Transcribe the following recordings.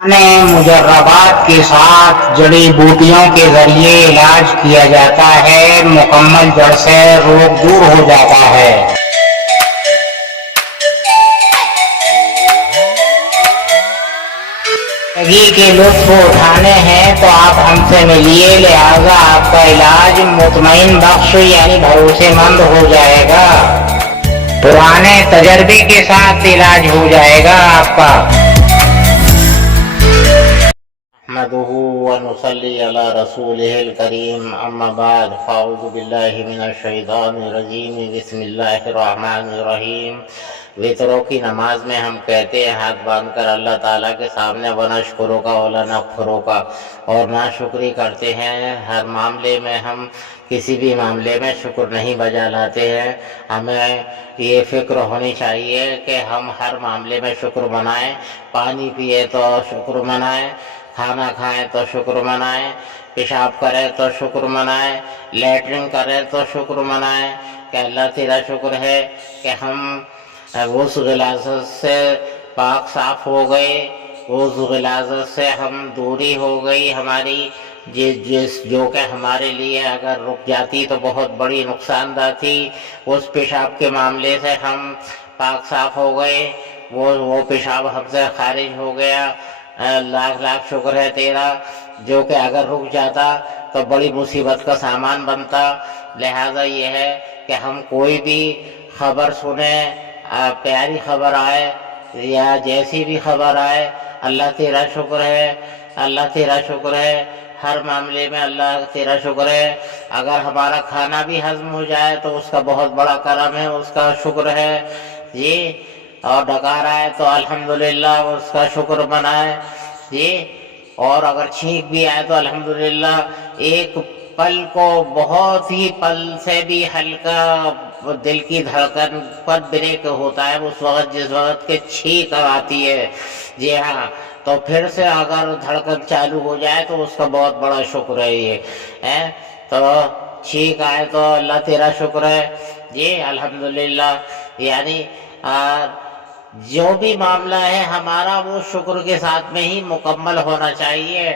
मुजर्रबात के साथ जड़ी बूटियों के जरिए इलाज किया जाता है, मुकम्मल जड़ से रोग दूर हो जाता है। जिंदगी के लुत्फ उठाने हैं तो आप हमसे मिलिए, लिहाजा आपका इलाज मुतमईन बख्श यानी भरोसेमंद हो जाएगा। पुराने तजर्बे के साथ इलाज हो जाएगा आपका। अहमदुहु व नुसल्ली अला रसूलिहिल करीम, अम्मा बाद, फ़अऊज़ु बिल्लाहि मिनश शैतानिर रजीम, बिस्मिल्लाहिर रहमानिर रहीम। वितरों की नमाज में हम कहते हैं हाथ बांधकर अल्लाह ताला के सामने वनशकुरो का वला नफ़रो का, और नाशुक्री करते हैं। हर मामले में हम किसी भी मामले में शुक्र नहीं बजा लाते हैं। हमें ये फ़िक्र होनी चाहिए कि हम हर मामले में शुक्र मनाएं। पानी पिए तो शुक्र मनाएं, खाना खाएं तो शुक्र मनाएं, पेशाब करें तो शुक्र मनाएं, लैट्रिन करें तो शुक्र मनाएं कि अल्लाह तेरा शुक्र है कि हम वुज़ू गिलाज़त से पाक साफ हो गए, वुज़ू गिलाज़त से हम दूरी हो गई हमारी, जो कि हमारे लिए अगर रुक जाती तो बहुत बड़ी नुकसानदा थी। उस पेशाब के मामले से हम पाक साफ हो गए, वो पेशाब हमसे खारिज हो गया। लाख लाख शुक्र है तेरा, जो कि अगर रुक जाता तो बड़ी मुसीबत का सामान बनता। लिहाजा ये है कि हम कोई भी खबर सुने, प्यारी खबर आए या जैसी भी खबर आए, अल्लाह तेरा शुक्र है, अल्लाह तेरा शुक्र है। हर मामले में अल्लाह तेरा शुक्र है। अगर हमारा खाना भी हजम हो जाए तो उसका बहुत बड़ा करम है, उसका शुक्र है जी। और डकार आए तो अल्हम्दुलिल्लाह उसका शुक्र मनाए जी। और अगर छींक भी आए तो अल्हम्दुलिल्लाह। एक पल को बहुत ही पल से भी हल्का दिल की धड़कन पर ब्रेक होता है उस वक्त, जिस वक्त के छींक आती है जी हाँ, तो फिर से अगर धड़कन चालू हो जाए तो उसका बहुत बड़ा शुक्र है ये है। तो छींक आए तो अल्लाह तेरा शुक्र है जी, अल्हम्दुलिल्लाह। यानी जो भी मामला है हमारा वो शुक्र के साथ में ही मुकम्मल होना चाहिए।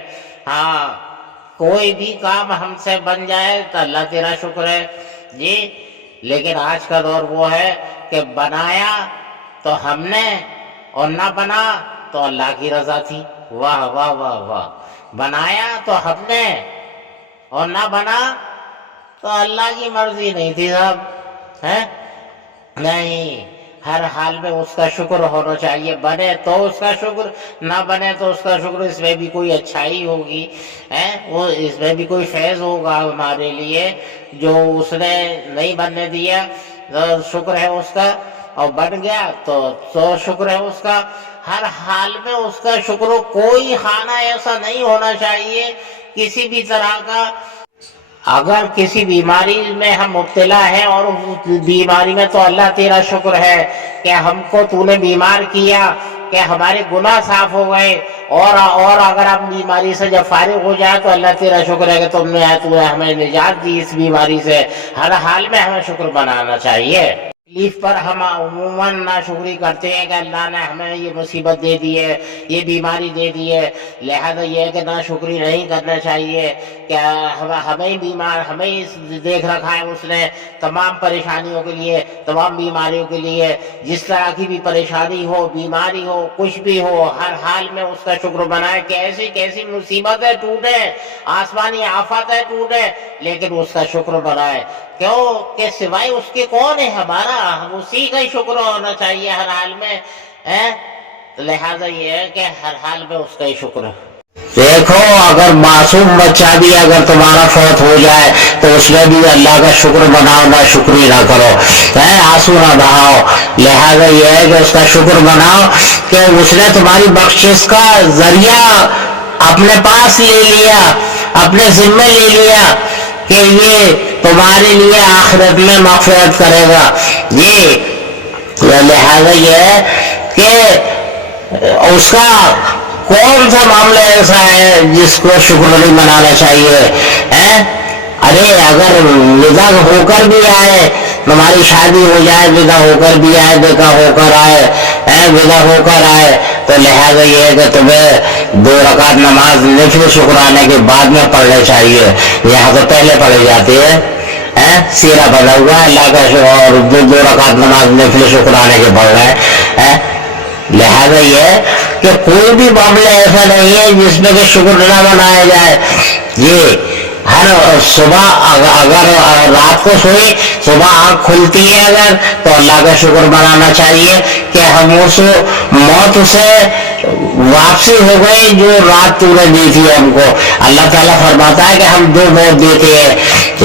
हाँ, कोई भी काम हमसे बन जाए तो अल्लाह तेरा शुक्र है जी। लेकिन आज का दौर वो है कि बनाया तो हमने और ना बना तो अल्लाह की रजा थी। वाह वाह वाह वाह। बनाया तो हमने और ना बना तो अल्लाह की मर्जी नहीं थी साहब, है नहीं। हर हाल में उसका शुक्र होना चाहिए। बने तो उसका शुक्र, ना बने तो उसका शुक्र। इसमें भी कोई अच्छाई होगी, है वो, इसमें भी कोई फैज़ होगा हमारे लिए जो उसने नहीं बनने दिया, तो शुक्र है उसका। और बन गया तो शुक्र है उसका। हर हाल में उसका शुक्र। कोई खाना ऐसा नहीं होना चाहिए किसी भी तरह का, अगर किसी बीमारी में हम मुब्तला हैं और उस बीमारी में तो अल्लाह तेरा शुक्र है कि हमको तूने बीमार किया, कि हमारे गुनाह साफ हो गए। और अगर हम बीमारी से जब फारिग हो जाए तो अल्लाह तेरा शुक्र है कि तूने हमें निजात दी इस बीमारी से। हर हाल में हमें शुक्र बनाना चाहिए। तकलीफ पर हम अमूमन नाशुक्री करते हैं कि अल्लाह ने हमें ये मुसीबत दे दी है, ये बीमारी दे दी है। लिहाजा ये है कि नाशुक्री नहीं करना चाहिए। क्या हमें बीमार, हमें देख रखा है उसने तमाम परेशानियों के लिए, तमाम बीमारियों के लिए। जिस तरह की भी परेशानी हो, बीमारी हो, कुछ भी हो, हर हाल में उसका शुक्र बनाए। कैसी कैसी मुसीबतें टूटे, आसमानी आफतें टूटे, लेकिन उसका शुक्र बनाए। क्यों कि सिवाय उसके कौन है हमारा, हम उसी का ही शुक्र होना चाहिए हर हाल में, है। तो लिहाजा ये है कि हर हाल में उसका ही शुक्र। देखो, अगर मासूम बच्चा भी अगर तुम्हारा फौत हो जाए तो उसमें भी अल्लाह का शुक्र मनाओ, ना शुक्री ना करो, है, आंसू ना बहाओ। लिहाजा ये है कि उसका शुक्र मनाओ कि उसने तुम्हारी बख्शिश का जरिया अपने पास ले लिया, अपने जिम्मे ले लिया कि ये तुम्हारे लिए आखिरत में मग़फ़िरत करेगा ये। लिहाजा ये है कि उसका कौन सा मामला ऐसा है जिसको शुक्र नहीं मनाना चाहिए, है। अरे अगर विदा होकर भी आए, तुम्हारी शादी हो जाए, विदा होकर भी आए, विदा होकर आए, विदा होकर आए, تو لہٰذا یہ ہے کہ تمہیں 2 رکعت نماز نفل شکرانے کے بعد میں پڑھنے چاہیے، یہاں تو پہلے پڑھی جاتی ہے، سیرہ بنا ہوا ہے اللہ کا، اور 2 رکعت نماز نفل شکرانے کے پڑھ رہے ہیں۔ لہذا یہ ہے کہ کوئی بھی معاملہ ایسا نہیں ہے جس میں کہ شکر نہ منایا جائے۔ یہ ہر صبح اگر رات کو سوئی، صبح آنکھ کھلتی ہے اگر، تو اللہ کا شکر منانا چاہیے کہ ہم اس موت سے واپسی ہو گئی جو رات تو نے دی تھی ہم کو۔ اللہ تعالیٰ فرماتا ہے کہ ہم 2 موت دیتے ہیں،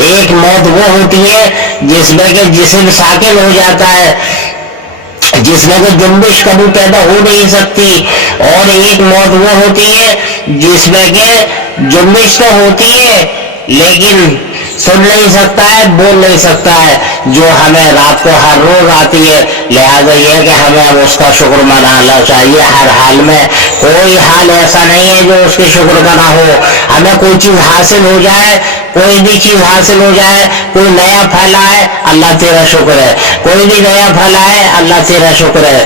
ایک موت وہ ہوتی ہے جس میں کہ جسم ساکن ہو جاتا ہے، جس میں کہ جنبش کبھی پیدا ہو نہیں سکتی، اور ایک موت وہ ہوتی ہے جس میں کہ جنبش تو ہوتی ہے لیکن سن نہیں سکتا ہے، بول نہیں سکتا ہے، جو ہمیں رات کو ہر روز آتی ہے۔ لہذا یہ کہ ہمیں اس کا شکر منانا چاہیے ہر حال میں۔ کوئی حال ایسا نہیں ہے جو اس کے شکر کا نہ ہو۔ ہمیں کوئی چیز حاصل ہو جائے، کوئی بھی چیز حاصل ہو جائے، کوئی نیا پھل آئے، اللہ تیرا شکر ہے، کوئی بھی نیا پھل آئے، اللہ تیرا شکر ہے،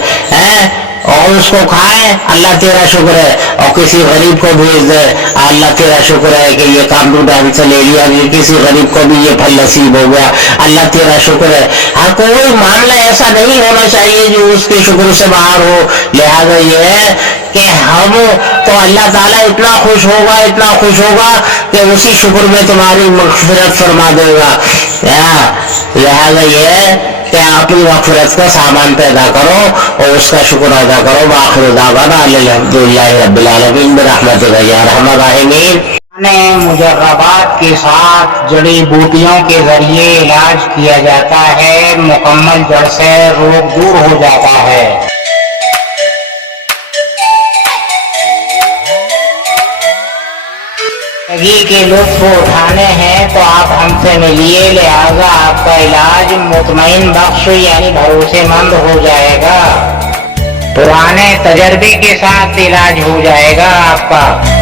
اور اس کو کھائے، اللہ تیرا شکر ہے، اور کسی غریب کو بھیج دے، اللہ تیرا شکر ہے کہ یہ کام تو ڈھنگ سے لے لیا، کسی غریب کو بھی یہ پھل نصیب ہو گیا، اللہ تیرا شکر ہے۔ ہاں کوئی معاملہ ایسا نہیں ہونا چاہیے جو اس کے شکر سے باہر ہو۔ لہذا یہ ہے کہ ہم تو اللہ تعالیٰ اتنا خوش ہوگا کہ اسی شکر میں تمہاری مغفرت فرما دے گا۔ لہذا یہ ہے کہ اپنی مغفرت کا سامان پیدا کرو اور اس کا شکر ادا کرو۔ وآخر دعوانا الحمدللہ رب العالمین برحمتک یا ارحم الراحمین۔ مجربات کے ساتھ جڑی بوٹیوں کے ذریعے علاج کیا جاتا ہے، مکمل جڑ سے روگ دور ہو جاتا ہے۔ زندگی کے لطف اٹھانے ہیں تو آپ ہم سے ملیے، لہذا آپ کا علاج مطمئن بخش یعنی بھروسے مند ہو جائے گا، پرانے تجربے کے ساتھ علاج ہو جائے گا آپ کا۔